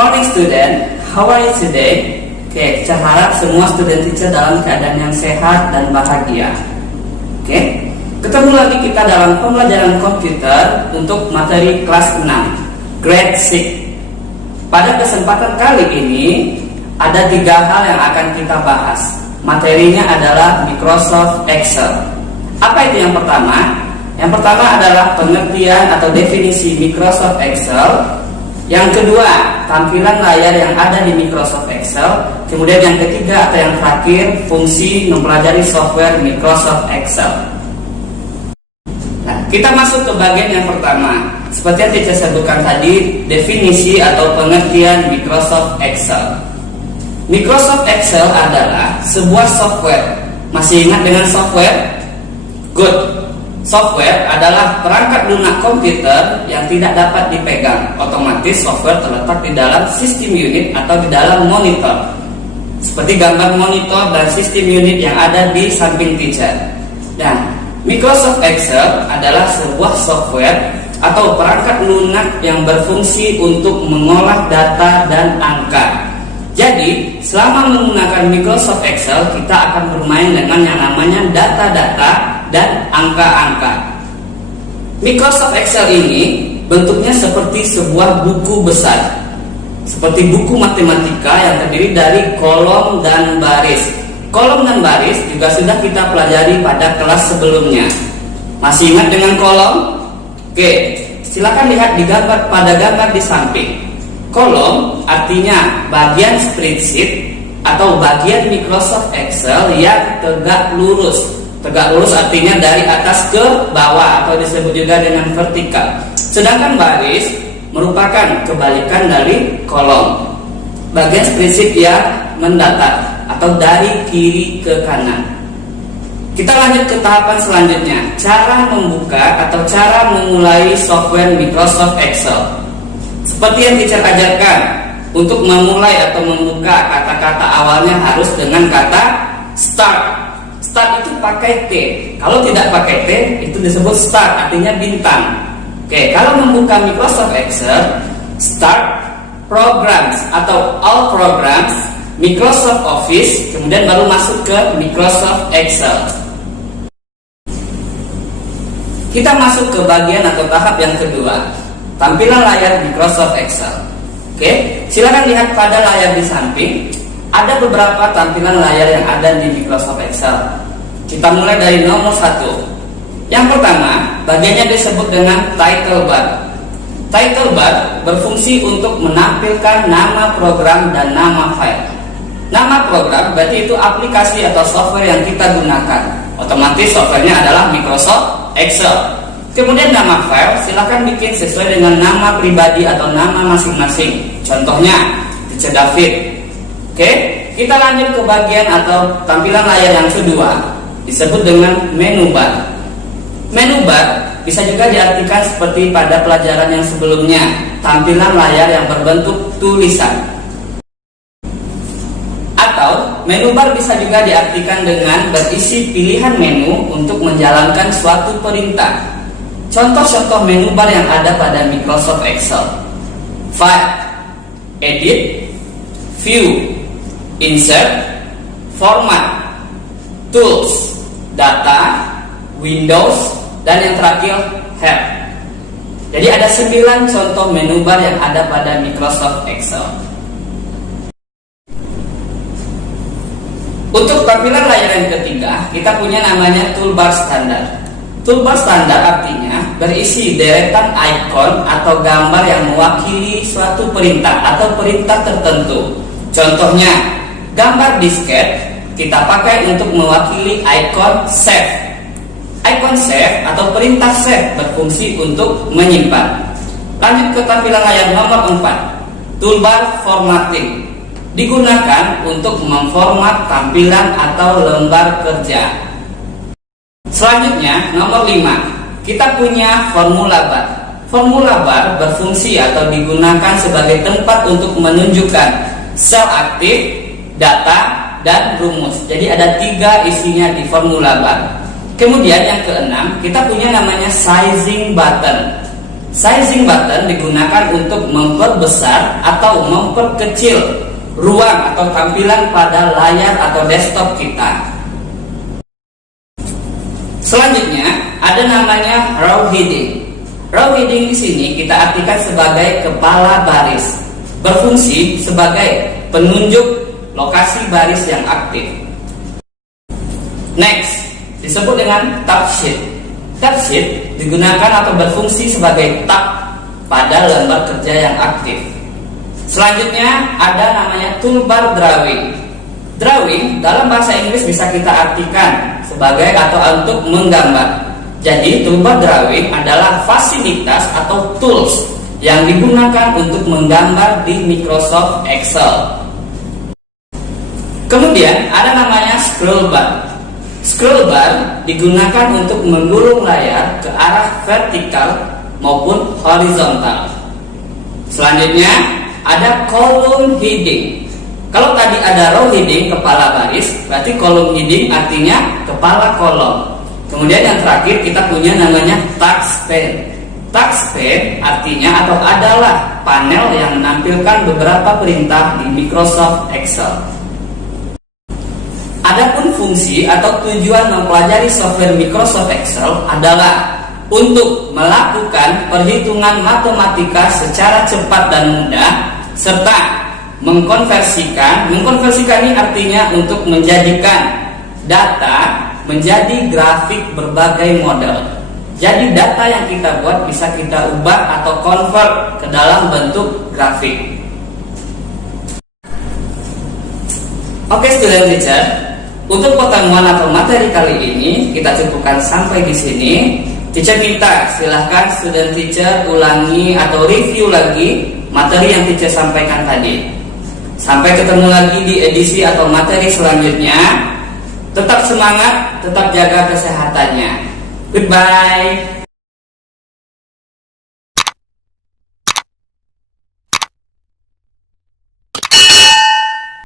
Morning student, how are you today? Oke, saya harap semua student teacher dalam keadaan yang sehat dan bahagia. Oke, ketemu lagi kita dalam pembelajaran komputer untuk materi kelas 6, grade 6. Pada kesempatan kali ini ada 3 hal yang akan kita bahas. Materinya adalah Microsoft Excel. Apa itu yang pertama? Yang pertama adalah pengertian atau definisi Microsoft Excel. Yang kedua, tampilan layar yang ada di Microsoft Excel. Kemudian yang ketiga atau yang terakhir, fungsi mempelajari software Microsoft Excel. Nah, kita masuk ke bagian yang pertama. Seperti yang teacher sebutkan tadi, definisi atau pengertian Microsoft Excel. Microsoft Excel adalah sebuah software. Masih ingat dengan software? Good. Software adalah perangkat lunak komputer yang tidak dapat dipegang. Otomatis software terletak di dalam sistem unit atau di dalam monitor. Seperti gambar monitor dan sistem unit yang ada di samping teacher. Dan Microsoft Excel adalah sebuah software atau perangkat lunak yang berfungsi untuk mengolah data dan angka. Jadi, selama menggunakan Microsoft Excel, kita akan bermain dengan yang namanya data-data dan angka-angka. Microsoft Excel ini bentuknya seperti sebuah buku besar, seperti buku matematika yang terdiri dari kolom dan baris. Kolom dan baris juga sudah kita pelajari pada kelas sebelumnya. Masih ingat dengan kolom? Oke, silakan lihat pada gambar di samping. Kolom artinya bagian spreadsheet atau bagian Microsoft Excel yang tegak lurus. Tegak lurus artinya dari atas ke bawah atau disebut juga dengan vertikal. Sedangkan baris merupakan kebalikan dari kolom. Bagian spreadsheet yang mendatar atau dari kiri ke kanan. Kita lanjut ke tahapan selanjutnya, cara membuka atau cara memulai software Microsoft Excel. Seperti yang teacher ajarkan, untuk memulai atau membuka kata-kata awalnya harus dengan kata start. Start itu pakai T. Kalau tidak pakai T, itu disebut start, artinya bintang. Oke, kalau membuka Microsoft Excel, start programs atau all programs, Microsoft Office, kemudian baru masuk ke Microsoft Excel. Kita masuk ke bagian atau tahap yang kedua, tampilan layar Microsoft Excel. Oke, silakan lihat pada layar di samping. Ada beberapa tampilan layar yang ada di Microsoft Excel. Kita mulai dari nomor 1. Yang pertama, bagiannya disebut dengan title bar. Title bar berfungsi untuk menampilkan nama program dan nama file. Nama program berarti itu aplikasi atau software yang kita gunakan. Otomatis softwarenya adalah Microsoft Excel. Kemudian nama file silakan bikin sesuai dengan nama pribadi atau nama masing-masing. Contohnya Teacher David. Oke, kita lanjut ke bagian atau tampilan layar yang kedua, disebut dengan menu bar. Menu bar bisa juga diartikan seperti pada pelajaran yang sebelumnya, tampilan layar yang berbentuk tulisan. Atau menu bar bisa juga diartikan dengan berisi pilihan menu untuk menjalankan suatu perintah. Contoh-contoh menu bar yang ada pada Microsoft Excel: File, Edit, View, Insert, Format, Tools, Data, Windows, dan yang terakhir Help. Jadi ada 9 contoh menu bar yang ada pada Microsoft Excel. Untuk tampilan layar yang ketiga, kita punya namanya toolbar standar. Toolbar standar artinya berisi deretan icon atau gambar yang mewakili suatu perintah atau perintah tertentu. Contohnya, gambar disket kita pakai untuk mewakili icon save. Icon save atau perintah save berfungsi untuk menyimpan. Lanjut ke tampilan layar nomor 4. Toolbar formatting digunakan untuk memformat tampilan atau lembar kerja. Selanjutnya nomor 5, kita punya formula bar. Formula bar berfungsi atau digunakan sebagai tempat untuk menunjukkan sel aktif, data, dan rumus. Jadi ada 3 isinya di formula bar. Kemudian yang keenam, kita punya namanya sizing button. Sizing button digunakan untuk memperbesar atau memperkecil ruang atau tampilan pada layar atau desktop kita. Selanjutnya ada namanya row heading. Row heading di sini kita artikan sebagai kepala baris, berfungsi sebagai penunjuk lokasi baris yang aktif. Next, disebut dengan tab sheet. Tab sheet digunakan atau berfungsi sebagai tab pada lembar kerja yang aktif. Selanjutnya ada namanya toolbar drawing. Drawing dalam bahasa Inggris bisa kita artikan sebagai atau untuk menggambar. Jadi toolbar drawing adalah fasilitas atau tools yang digunakan untuk menggambar di Microsoft Excel. Kemudian ada namanya scroll bar. Scroll bar digunakan untuk menggulung layar ke arah vertikal maupun horizontal. Selanjutnya ada column heading. Kalau tadi ada row heading, kepala baris, berarti column heading artinya kepala kolom. Kemudian yang terakhir kita punya namanya task pane. Task pane artinya atau adalah panel yang menampilkan beberapa perintah di Microsoft Excel. Adapun fungsi atau tujuan mempelajari software Microsoft Excel adalah untuk melakukan perhitungan matematika secara cepat dan mudah, serta mengkonversikan ini artinya untuk menjadikan data menjadi grafik berbagai model. Jadi data yang kita buat bisa kita ubah atau convert ke dalam bentuk grafik. Oke student teacher, untuk pertemuan atau materi kali ini kita cukupkan sampai di sini. Teacher minta silahkan student teacher ulangi atau review lagi materi yang teacher sampaikan tadi. Sampai ketemu lagi di edisi atau materi selanjutnya. Tetap semangat, tetap jaga kesehatannya. Goodbye.